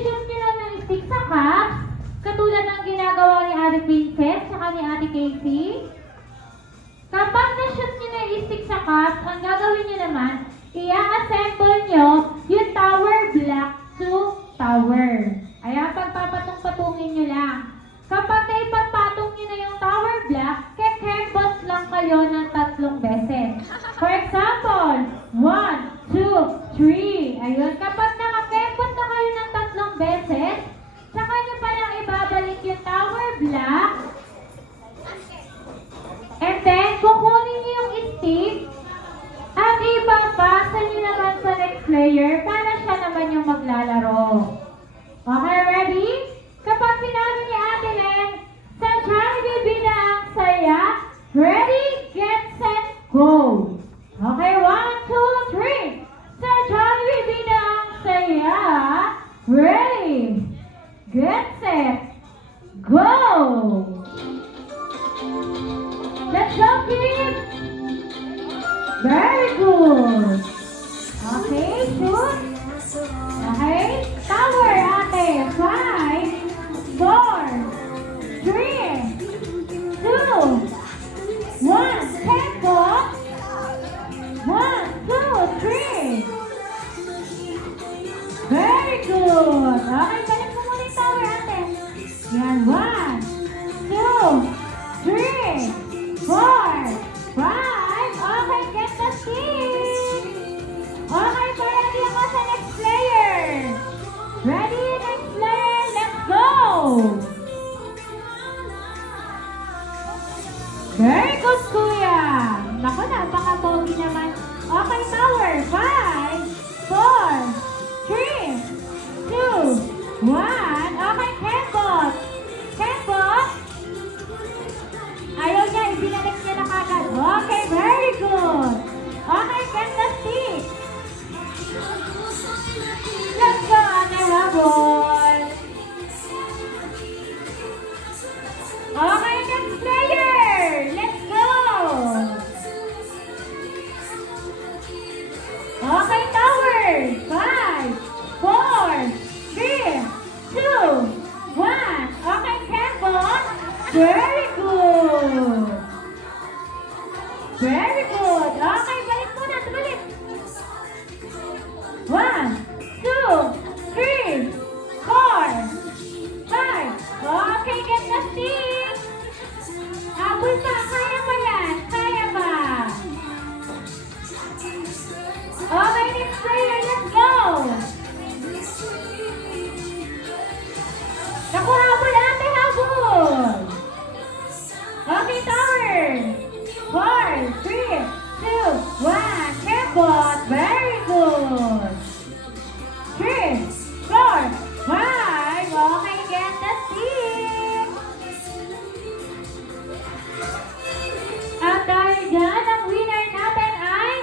i-shoot nyo lang ng stick sa cups, katulad ng ginagawa ni Ate Princess at ni Ate Casey. Kapag na-shoot nyo na yung stick sa cups, ang gagawin nyo naman, i-assemble nyo yung tower block to tower. Ayan, pagpapatong-patungin nyo lang. Kapag naipagpatong nyo na yung tower block, kekembot lang kayo ng 3 beses. For example, 1, 2, 3. Ayun, kapag nakakembot na kayo ng 3 beses, saka nyo palang ibabalik yung tower block. And then, kukunin nyo yung stick at ibabasa nyo naman sa next player para siya naman yung maglalaro. Okay, ready? Kapag sinabi ni Ate Len, sa Jollibee bilang saya, ready, get, set, go. Okay, 1, 2, 3. Sa Jollibee bilang saya, ready, get, set, go. Let's go, kids. Very good. Okay, shoot. Okay, tower, Ate. 5, 4, 3, 2, 1. Tempo. 1, 2, 3. Very good. Okay, balik mo muna yung tower, Ate. Yan, 1, 2, 3, 4, 5. Okay, get the stick. Okay, ready ako sa next player. Ready, next player, let's go. Very good, Kuya. Naku, napaka-pogi naman. Okay, tower. 5, 4, 3, 2, 1. Okay, Kembot. Kembot. Ayaw niya, ibinalik niya na kagad. Okay, very good. Okay, get the stick. Let's go, Ate Habol. Okay, next player. Let's go. Okay, tower. 5, 4, 3, 2, 1. Okay, Kembot. Very good. Very good. Okay, balik muna. Balik. 1, 2, 3, 4, 5. Okay, get the stick. Habol pa. Kaya pa yan. Kaya pa. Okay, next player. Let's go. Naku, habol. Ate, habol. Okay, tower. 4, 3, 2, 1. Kembot. Very good. 3, 4, 5. Okay, get the stick. At dahil dyan, ang winner natin ay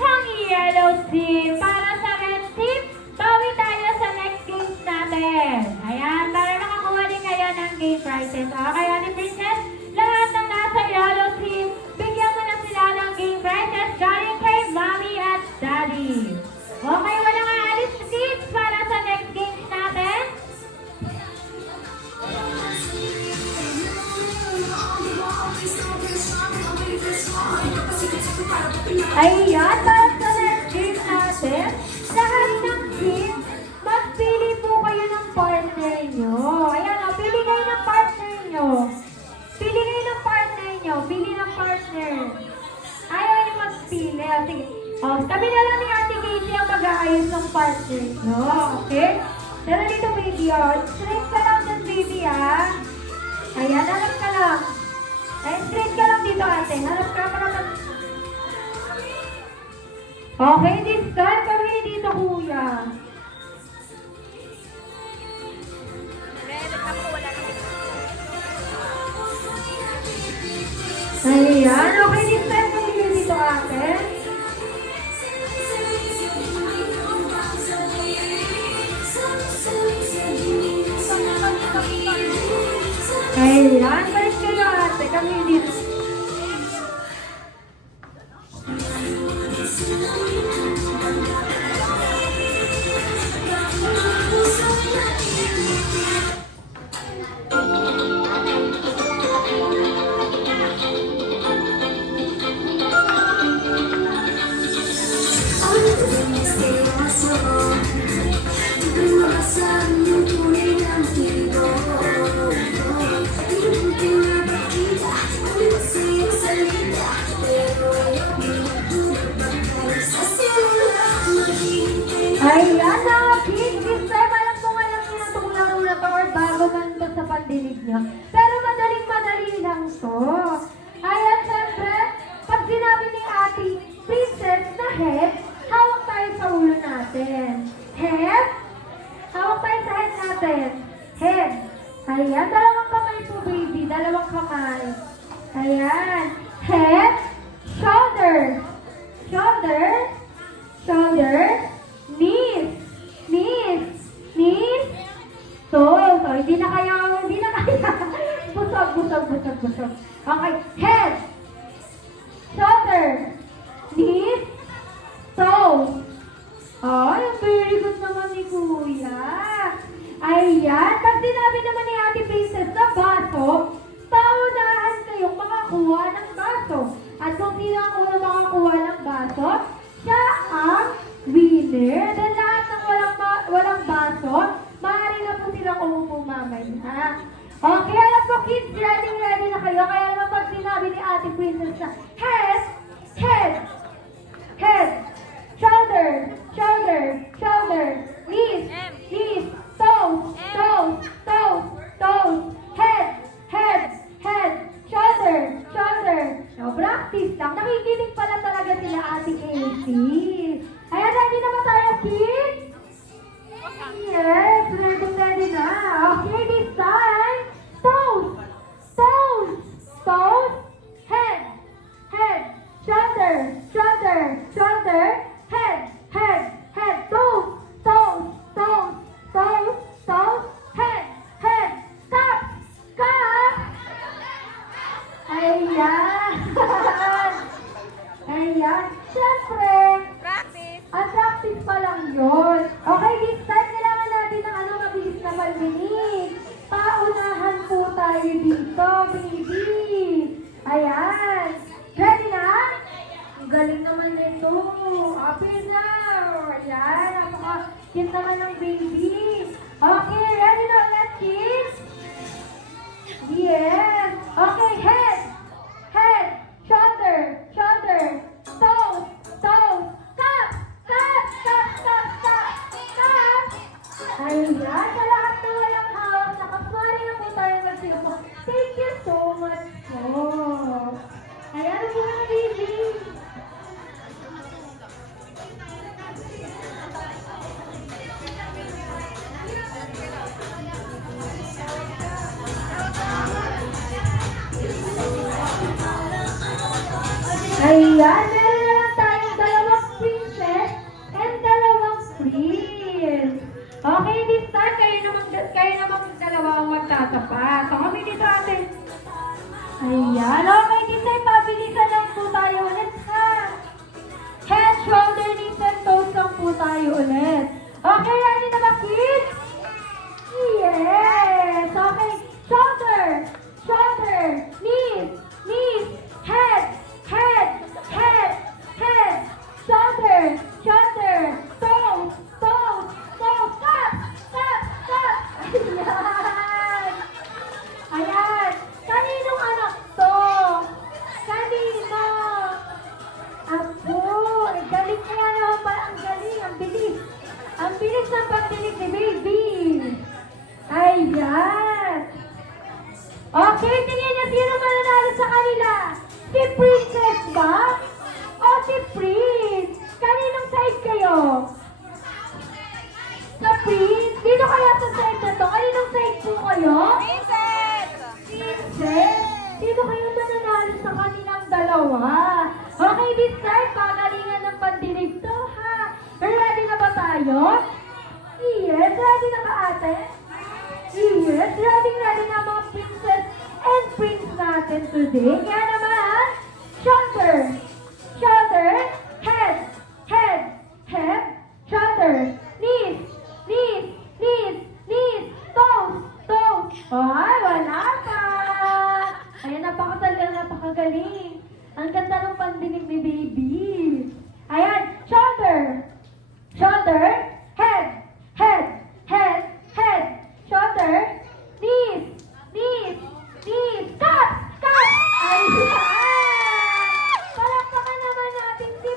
ang yellow team. Para sa red team, bawi tayo sa next games natin. Ayan, para nakakuha din kayo ng game prizes. Okay, Ate Princess, lahat ng nasa yellow team, bigyan mo na sila ng game prizes galing kay Mommy at Daddy. Okay, walang aalis na kids para sa next games natin. Ayan, para sa next game natin, lahat ng team, magpili po kayo ng partner nyo. Ayan o, pili kayo ng partner nyo. Pili kayo ng partner nyo. Pili ng partner. Ayaw nyo magpili. O, sige. O, kami na lang ni Ate Casey ang mag-aayos ng partner nyo. Okay? Pero dito, baby, o. Straight ka lang dun, baby, ha? Ayan, harap ka lang. Ayan, straight ka lang dito, ate. Harap ka para mag... Okay, this time, kami dito, kuya. Ayan, okay, this time, kami dito, ate. Ayan, balik kayo, ate. Kami dito. kids, this time alam ko nga lang yun ang itong laro na to or bago man ito sa pandinig niyo. Pero madaling-madali lang to. Ayan, syempre, pag sinabi ni Ate Princess na head, hawak tayo sa ulo natin. Head, hawak tayo sa head natin. Head. Ayan, dalawang kamay po, baby. Dalawang kamay. Ayan. Head, shoulder. Shoulder, shoulder, knees, knees, knees, toes. So, hindi na kaya. Busog. Okay, head, shoulder, knees, toes. Ay, very good naman ni Kuya. Ayan, pag sinabi naman ni Ate Princess na baso, paunahan kayong makakuha ng baso. At kung sino ang unang makakuha ng baso, siya ang winner. Then lahat ng walang baso, maaari na po silang umupo mamaya. Okay, alam ko kids, ready na kayo. Kaya naman pag sinabi ni Ate Princess na head, head, head, shoulder, shoulder, shoulder, knees, knees, toes, toes, toes, toes, head, head, head, shoulder, shoulder. No, practice lang. Nakikinig pala talaga sila Ate Casey. Ayan, ready naman tayo, kids? Yes, ready na. Okay, this time, toes, toes, toes, head, head, shoulder, shoulder, shoulder, head, head, head, toes, toes, toes, toes, toes, head, head, cup, cup. Ayan. Ayan. Siyempre, ang practice pa lang yun. Okay, this time, kailangan natin ng mabilis na pandinig. Paunahan po tayo dito, baby. Ayan. Ready na? Ang galing naman nito. Happy now. Ayan. Napaka-cute naman ng baby. Okay, ready na ulit, kids? Yes. Okay, head, head, shoulder, shoulder, toes, toes, cup, cup, cup, cup, cup, cup. Ayan, sa lahat na walang hawak, nakaswari na po tayo magsiupo. Thank you so much po. Ayan, po na, baby. Ayan, meron na lang tayong dalawang princess and dalawang prince. Okay, this time, kayo naman dalawa ang magtatapat. So, kami dito atin. Ayan, okay, this time, pabilisan lang po tayo ulit, ha? Head, shoulder, knees, and toes lang po tayo ulit. Okay, ready na ba, kids? Yes! Okay, shoulder, shoulder, knees, knees, head, head, head, head, shoulder, shoulder, toes, toes, toes, cup, cup, cup. Ayan. Ayan. Kaninong anak to? Kanino? Ako. Galing kaya naman pala. Ang galing. Ang bilis. Ang bilis ng pagdinig ni baby. Ayan. Okay, tingin niyo sino mananalo sa kanila? Si Princess ba? O si Prince? Kaninong side kayo? Sa Prince? Dito kaya sa side na to? Kaninong side po kayo? Princess! Sino kayo mananalo sa kanilang dalawa? Okay, this time, pagalingan ng pandinig to, ha? Ready na ba tayo? Yes, ready na ba ate? Yes, ready na mga princess and prince natin today. Kaya naman, shoulder, shoulder, head, head, head, shoulder, knees, knees, knees, knees, toes, toes. Ay, wala pa. Ayan, napakagaling. Ang ganda ng pandinig ni baby. Ayan, shoulder, shoulder, head, head, head, head, shoulder, knees, knees, knees, cup, cup. Ayan. Palakpakan naman natin si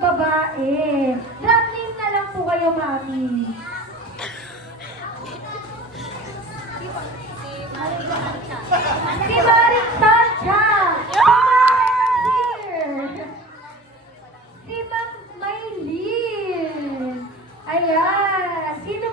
babae. Drop name na lang po kayo, mami.